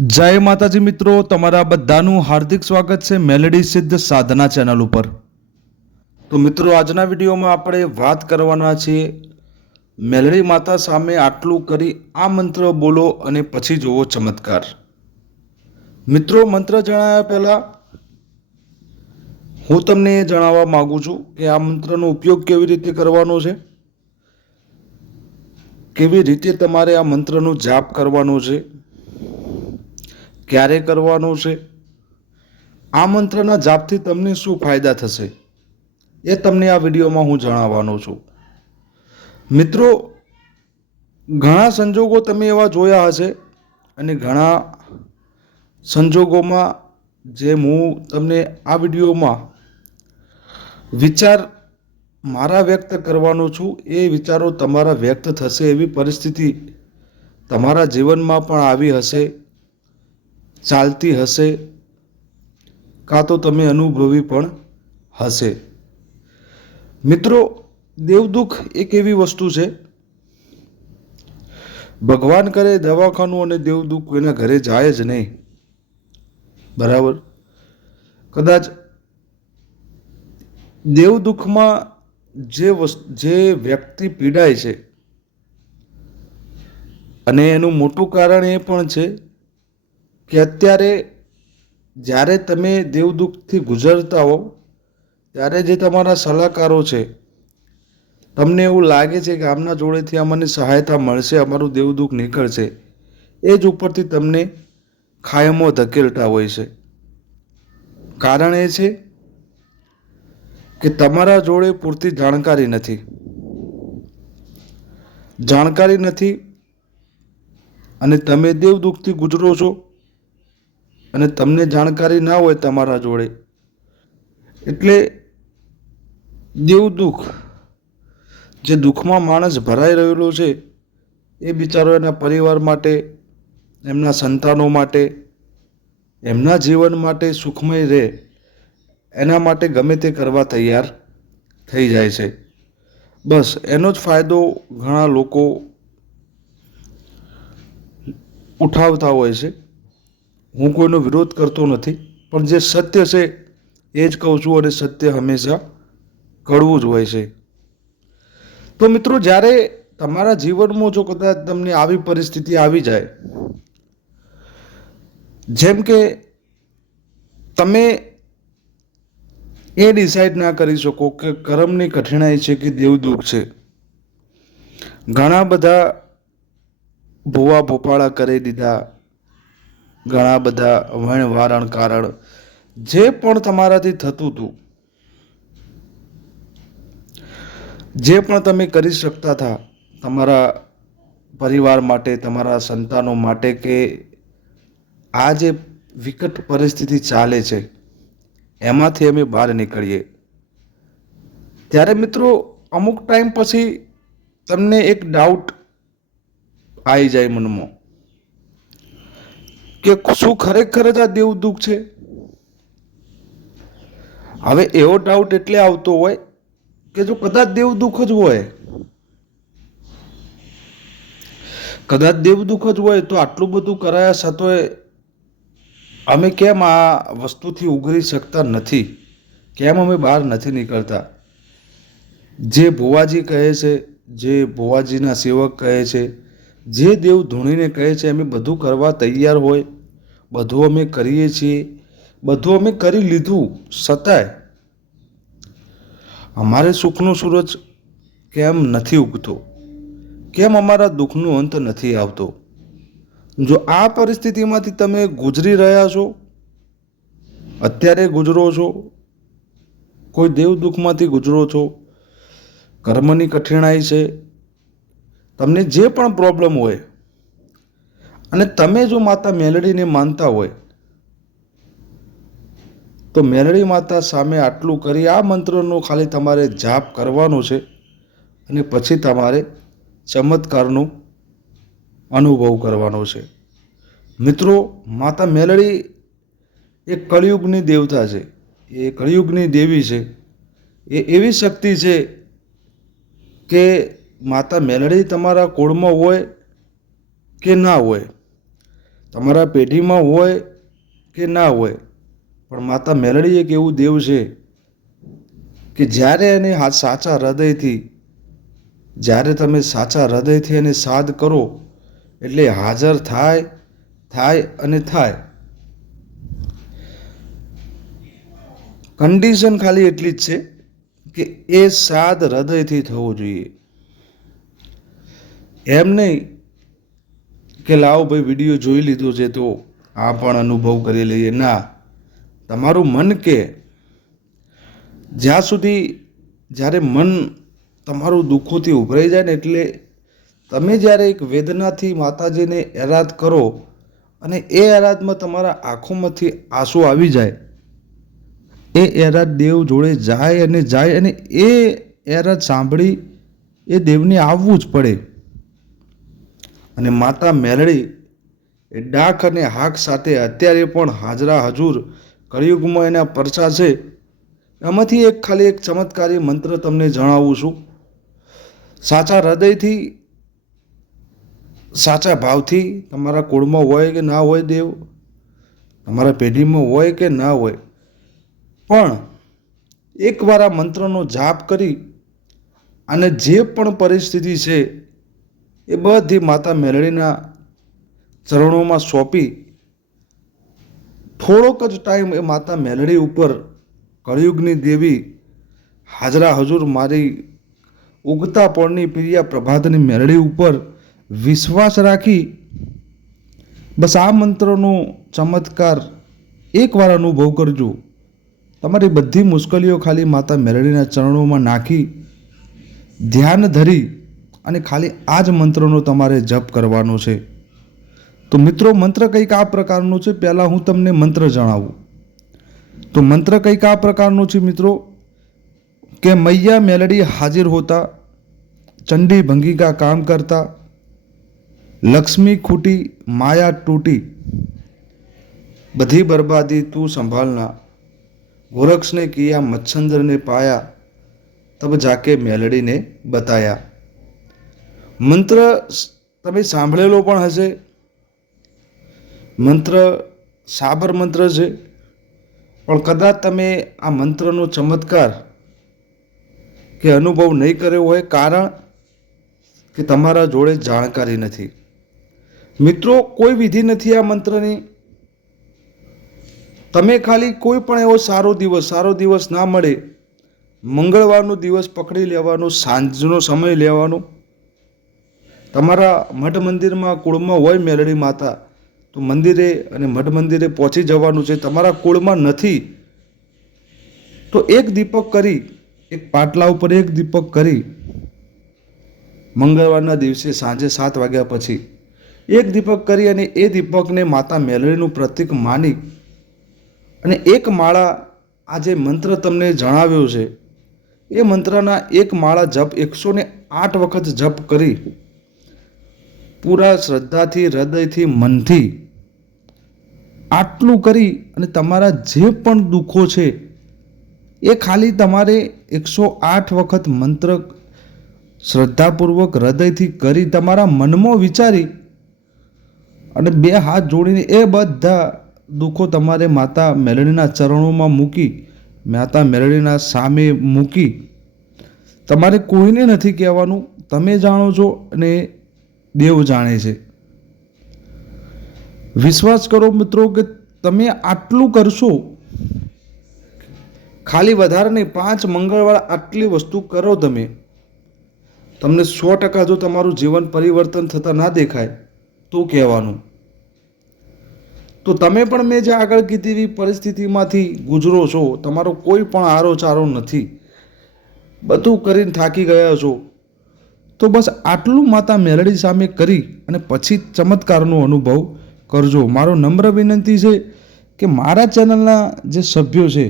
જય માતાજી મિત્રો, તમારા બધાનું હાર્દિક સ્વાગત છે મેલેડી સિદ્ધ સાધના ચેનલ ઉપર। તો મિત્રો, આજના વિડીયોમાં આપણે વાત કરવાના છીએ મેલડી માતા સામે આટલું કરી આ મંત્ર બોલો અને પછી જોવો ચમત્કાર। મિત્રો, મંત્ર જણાવ્યા પહેલાં હું તમને એ જણાવવા માગું છું કે આ મંત્રનો ઉપયોગ કેવી રીતે કરવાનો છે, કેવી રીતે તમારે આ મંત્રનો જાપ કરવાનો છે, ક્યારે કરવાનો છે, આ મંત્રના જાપથી તમને શું ફાયદા થશે એ તમને આ વિડીયોમાં હું જણાવવાનો છું। મિત્રો, ઘણા સંજોગો તમે એવા જોયા હશે અને ઘણા સંજોગોમાં જે હું તમને આ વિડીયોમાં વિચાર મારા વ્યક્ત કરવાનો છું એ વિચારો તમારા વ્યક્ત થશે એવી પરિસ્થિતિ તમારા જીવનમાં પણ આવી હશે, ચાલતી હશે, કાં તો તમે અનુભવી પણ હશે। મિત્રો, દેવદુખ એક એવી વસ્તુ છે, ભગવાન કરે દવાખાનું અને દેવદુખ કોઈના ઘરે જાય જ નહીં, બરાબર। કદાચ દેવદુખમાં જે વ્યક્તિ પીડાય છે અને એનું મોટું કારણ એ પણ છે કે અત્યારે જ્યારે તમે દેવદુખથી ગુજરતા હો ત્યારે જે તમારા સલાહકારો છે, તમને એવું લાગે છે કે આમના જોડેથી અમને સહાયતા મળશે, અમારું દેવદુખ નીકળશે, એ જ ઉપરથી તમને ખાયમો ધકેલતા હોય છે। કારણ એ છે કે તમારા જોડે પૂરતી જાણકારી નથી અને તમે દેવદુખથી ગુજરો છો અને તમને જાણકારી ના હોય તમારા જોડે, એટલે દેવદુખ જે દુઃખમાં માણસ ભરાઈ રહેલો છે એ બિચારો એના પરિવાર માટે, એમના સંતાનો માટે, એમના જીવન માટે સુખમય રહે એના માટે ગમે તે કરવા તૈયાર થઈ જાય છે। બસ એનો જ ફાયદો ઘણા લોકો ઉઠાવતા હોય છે। હું કોઈનો વિરોધ કરતો નથી, પણ જે સત્ય છે એ જ કહું છું અને સત્ય હંમેશા કડવું જ હોય છે। તો મિત્રો, જ્યારે તમારા જીવનમાં જો કદાચ તમને આવી પરિસ્થિતિ આવી જાય, જેમ કે તમે એ ડિસાઈડ ના કરી શકો કે કર્મની કઠિનાઈ છે કે દેવદુખ છે, ઘણા બધા ભૂવા ભોપાળા કરી દીધા, ઘણા બધા વણ વારણ કારણ જે પણ તમારાથી થતું હતું, જે પણ તમે કરી શકતા હતા તમારા પરિવાર માટે, તમારા સંતાનો માટે, કે આ જે વિકટ પરિસ્થિતિ ચાલે છે એમાંથી અમે બહાર નીકળીએ, ત્યારે મિત્રો અમુક ટાઈમ પછી તમને એક ડાઉટ આવી જાય મનમાં કે શું ખરેખર જ આ દેવદુખ છે? હવે એવો ડાઉટ એટલે આવતો હોય કે જો કદાચ દેવદુખ જ હોય, તો આટલું બધું કરાયા છતાંય અમે કેમ આ વસ્તુથી ઉઘરી શકતા નથી, કેમ અમે બહાર નથી નીકળતા? જે ભુવાજી કહે છે, જે ભુવાજીના સેવક કહે છે, જે દેવ ધૂણીને કહે છે અમે બધું કરવા તૈયાર હોય, બધું અમે કરીએ છીએ, બધું અમે કરી લીધું, છતાંય અમારે સુખનો સૂરજ કેમ નથી ઉગતો? કેમ અમારા દુઃખનો અંત નથી આવતો? જો આ પરિસ્થિતિમાંથી તમે ગુજરી રહ્યા છો, અત્યારે ગુજરો છો, કોઈ દેવ દુઃખમાંથી ગુજરો છો, કર્મની કઠિનાઈ છે, તમને જે પણ પ્રોબ્લેમ હોય, અને તમે જો માતા મેલડીને માનતા હોય તો મેલડી માતા સામે આટલું કરી આ મંત્રનો ખાલી તમારે જાપ કરવાનો છે અને પછી તમારે ચમત્કારનો અનુભવ કરવાનો છે। મિત્રો, માતા મેલડી એક કળિયુગની દેવતા છે, એ કળિયુગની દેવી છે, એ એવી શક્તિ છે કે માતા મેલડી તમારા કુળમાં હોય કે ના હોય, તમારા પેઢીમાં હોય કે ના હોય, પણ માતા મેલડી એક એવું દેવ છે કે જ્યારે એને સાચા હૃદયથી, જ્યારે તમે સાચા હૃદયથી એને સાદ કરો એટલે હાજર થાય થાય અને થાય. કન્ડિશન ખાલી એટલી જ છે કે એ સાદ હૃદયથી થવો જોઈએ. એમ નહીં કે લાવો ભાઈ વિડીયો જોઈ લીધો છે તો આ પણ અનુભવ કરી લઈએ. ના, તમારું મન કે જ્યાં સુધી, જ્યારે મન તમારું દુઃખોથી ઉભરાઈ જાય ને, એટલે તમે જ્યારે એક વેદનાથી માતાજીને આરાધ કરો અને એ આરાધમાં તમારા આંખોમાંથી આંસુ આવી જાય, એ આરાધ દેવ જોડે જાય અને એ આરાધ સાંભળી એ દેવને આવવું જ પડે. અને માતા મેલડી એ ડાક અને હાક સાથે અત્યારે પણ હાજરા હજુર કળિયુગમાં એના પરચા છે. એમાંથી ખાલી એક ચમત્કારી મંત્ર તમને જણાવું છું. સાચા હૃદયથી, સાચા ભાવથી, તમારા કુળમાં હોય કે ના હોય દેવ, તમારા પેઢીમાં હોય કે ના હોય, પણ એકવાર આ મંત્રનો જાપ કરી અને જે પણ પરિસ્થિતિ છે એ બધી માતા મેલડીના ચરણોમાં સોંપી થોડોક જ ટાઈમ એ માતા મેલડી ઉપર, કળિયુગની દેવી, હાજરા હજુર મારી ઉગતા પળની પ્રિયા પ્રભાતની મેલડી ઉપર વિશ્વાસ રાખી બસ આ મંત્રનો ચમત્કાર એકવાર અનુભવ કરજો. તમારી બધી મુશ્કેલીઓ ખાલી માતા મેલડીના ચરણોમાં નાખી ધ્યાન ધરી અને ખાલી આ જ મંત્રનો તમારે જપ કરવાનો છે. તો મિત્રો, મંત્ર કંઈક આ પ્રકારનું છે. પહેલાં હું તમને મંત્ર જણાવું. તો મંત્ર કંઈક આ પ્રકારનું છે મિત્રો કે મૈયા મેલડી હાજર હોતા, ચંડી ભંગી કા કામ કરતા, લક્ષ્મી ખૂટી માયા ટूटी, બધી બરબાદી તું સંભાलना, गोरक्ष ने किया मच्छंद्र ने पाया, तब जाके मेलडी ने बताया. મંત્ર તમે સાંભળેલો પણ હશે. મંત્ર સાબર મંત્ર છે, પણ કદાચ તમે આ મંત્રનો ચમત્કાર કે અનુભવ નહીં કર્યો હોય, કારણ કે તમારા જોડે જાણકારી નથી. મિત્રો, કોઈ વિધિ નથી આ મંત્રની. તમે ખાલી કોઈ પણ એવો સારો દિવસ ના મળે, મંગળવારનો દિવસ પકડી લેવાનો, સાંજનો સમય લેવાનો. તમારા મઠ મંદિરમાં કુળમાં હોય મેલડી માતા તો મંદિરે અને મઠ મંદિરે પહોંચી જવાનું છે. તમારા કુળમાં નથી તો એક દીપક કરી, એક પાટલા ઉપર એક દીપક કરી, મંગળવારના દિવસે સાંજે 7 વાગ્યા પછી એક દીપક કરી અને એ દીપકને માતા મેલડીનું પ્રતીક માની અને એક માળા, આ જે મંત્ર તમને જણાવ્યો છે એ મંત્રના એક માળા જપ 108 વખત જપ કરી, પૂરા શ્રદ્ધાથી, હૃદયથી, મનથી આટલું કરી અને તમારા જે પણ દુઃખો છે એ ખાલી તમારે 108 વખત મંત્ર શ્રદ્ધાપૂર્વક હૃદયથી કરી, તમારા મનમાં વિચારી અને 2 હાથ જોડીને એ બધા દુઃખો તમારે માતા મેલડીના ચરણોમાં મૂકી, માતા મેલડીના સામે મૂકી. તમારે કોઈને નથી કહેવાનું. તમે જાણો છો અને દેવ જાણે છે. વિશ્વાસ કરો મિત્રો કે તમે આટલું કરશો, ખાલી વધારે નહીં, 5 મંગળવાર આટલી વસ્તુ કરો તમે, તમને 100% જો તમારું જીવન પરિવર્તન થતા ના દેખાય તો કહેવાનું. તો તમે પણ મેં જે આગળ કીધી એવી પરિસ્થિતિમાંથી ગુજરો છો, તમારો કોઈ પણ આરો ચારો નથી, બધું કરીને થાકી ગયા છો, તો બસ આટલું માતા મેલડી સામે કરી અને પછી ચમત્કારનો અનુભવ કરજો. મારો નમ્ર વિનંતી છે કે મારા ચેનલના જે સભ્યો છે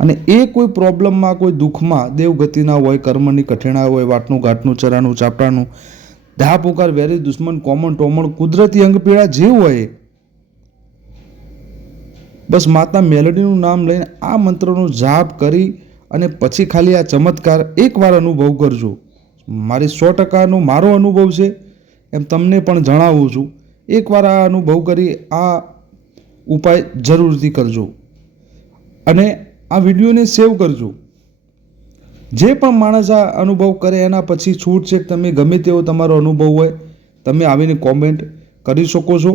અને એ કોઈ પ્રોબ્લેમમાં, કોઈ દુઃખમાં, દેવગતિના હોય, કર્મની કઠિનાઈ હોય, વાટનું ઘાટનું, ચરાનું ચાપટાનું, ધા પુકાર, વેરી દુશ્મન, કોમણ ટોમણ, કુદરતી અંગ પીડા જે હોય, બસ માતા મેલડીનું નામ લઈને આ મંત્રનો જાપ કરી અને પછી ખાલી આ ચમત્કાર એકવાર અનુભવ કરજો. મારી 100%નો મારો અનુભવ છે એમ તમને પણ જણાવું છું એકવાર આ અનુભવ કરી આ ઉપાય જરૂરથી કરજો અને આ વિડીયોને સેવ કરજો. જે પણ માણસ આ અનુભવ કરે એના પછી છૂટ છે. તમે ગમે તેવો તમારો અનુભવ હોય તમે આવીને કોમેન્ટ કરી શકો છો.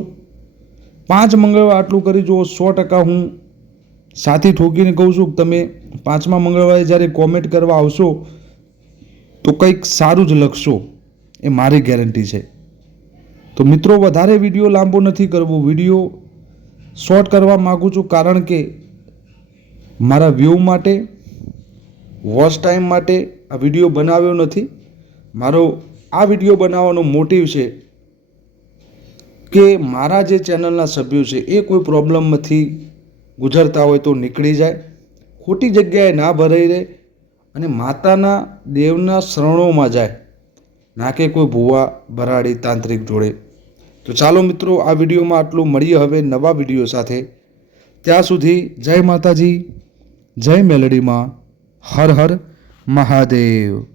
5 મંગળવાર આટલું કરી જુઓ. 100% હું સાથી ઠોકીને કહું છું કે તમે 5મા મંગળવારે જ્યારે કોમેન્ટ કરવા આવશો તો કંઈક સારું જ લખશો, એ મારી ગેરંટી છે. તો મિત્રો, વધારે વિડીયો લાંબો નથી કરવો. વિડીયો શોર્ટ કરવા માગું છું કારણ કે મારા વ્યૂ માટે, વોચ ટાઈમ માટે આ વિડીયો બનાવ્યો નથી. મારો આ વિડીયો બનાવવાનો મોટિવ છે કે મારા જે ચેનલના સભ્યો છે એ કોઈ પ્રોબ્લેમમાંથી ગુજરતા હોય તો નીકળી જાય, ખોટી જગ્યાએ ના ભરાઈ રહે અને માતાના દેવના શરણોમાં જાય, ના કે કોઈ ભૂવા ભરાડી તાંત્રિક જોડે. તો ચાલો મિત્રો, આ વિડીયોમાં આટલું. મળીએ હવે નવા વિડીયો સાથે. ત્યાં સુધી જય માતાજી, જય મેલડીમાં, હર હર મહાદેવ.